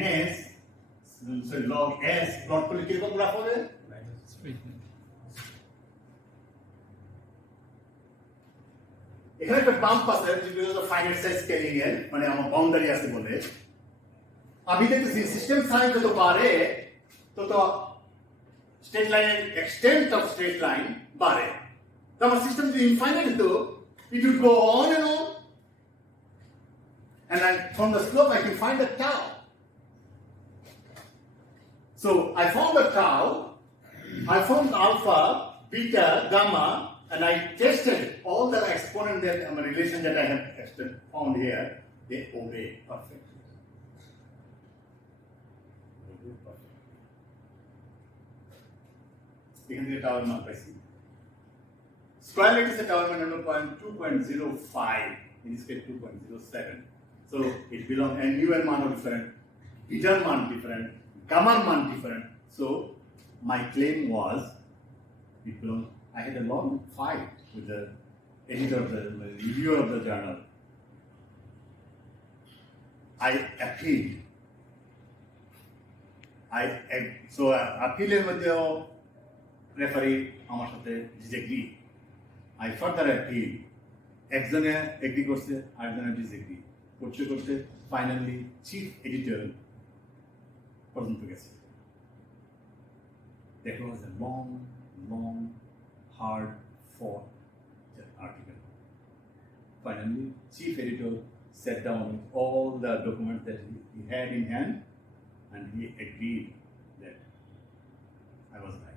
NS, sorry, log S plot করলে কিরকম গ্রাফ হবে? এখানে একটা বাম্প আছে because of finite size scaling এর, মানে আমার বাউন্ডারি আছে বলে আমি দেখতেছি সিস্টেম সাইজ যত বাড়ে তত স্ট্রেট লাইনের এক্সটেন্ট অফ স্ট্রেট লাইন বাড়ে। তো আমার সিস্টেম যদি ইনফাইনাইট হতো it would go on and then from the slope I can find the tau. So I found the tau, I found alpha, beta, gamma, and I tested all the exponent that relation that I have found here. They obey perfectly. এখান থেকে টাওয়ার মান পাইছি। স্কয়ার ল্যাটিসের টাওয়ার মান হলো 2.05, in this case 2.07. So it belongs, and u এর মান different, beta মান different, gamma মান different. So my claim was it belongs. I had a long fight with the editor of the reviewer of the journal. I appealed. So appeal মধ্যে referee আমার সাথে disagree. I further appeal. একজনে এগ্রি করছে, আরেকজনে ডিসএগ্রি করতে finally chief editor পর্যন্ত গেছে। That was a long, hard fought article. Finally, chief editor sat down with all the documents that he had in hand, and he agreed that I was right.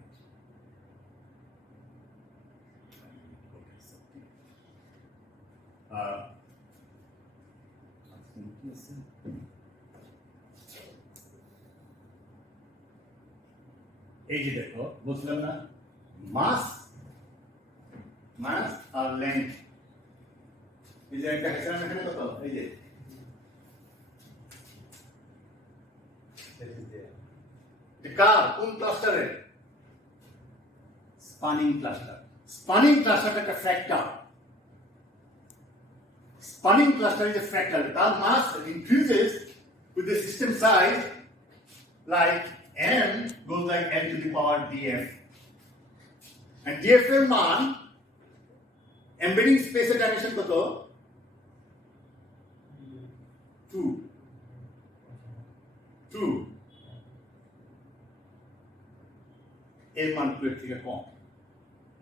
এই যে দেখো, বুঝলাম না, মাস আর লেন্থ, এই যে একটা হেসান এখানে কত, এই যে কার কোন ক্লাস্টারে? স্পানিং ক্লাস্টার। স্পানিং ক্লাস্টারটা একটা fractal. Spanning cluster is a fractal. The mass increases with the system size, like m goes like n to the power df. And df এর মান embedding space এর dimension কত? 2 এর মান 2 এর থেকে কম,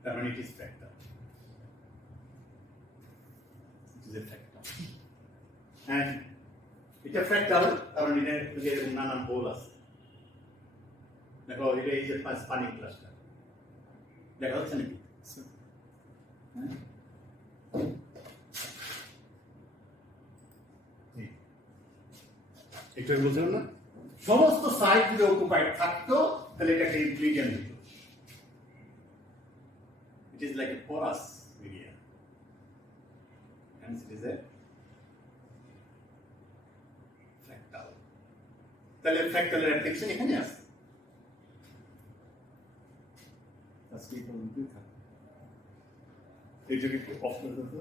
তার মানে it is fractal. It is a fractal. And it's a fractal, কারণ এর নানান হোল আছে। দেখো এটা এই যে স্পানিং ক্লাস্টার দেখা যাচ্ছে নাকি? একটু বুঝলাম না, সমস্ত সাইড যদি অকুপাইড থাকতো তাহলে এটাকে ইউক্লিডিয়ান দিত। It is like a porous area. Hence it is a fractal. তাহলে ফ্র্যাক্টালের অ্যাপ্লিকেশন এখানে আছে। আজকে এই পর্যন্তই থাকবে। এইটাকে একটু অফ করে দাও তো।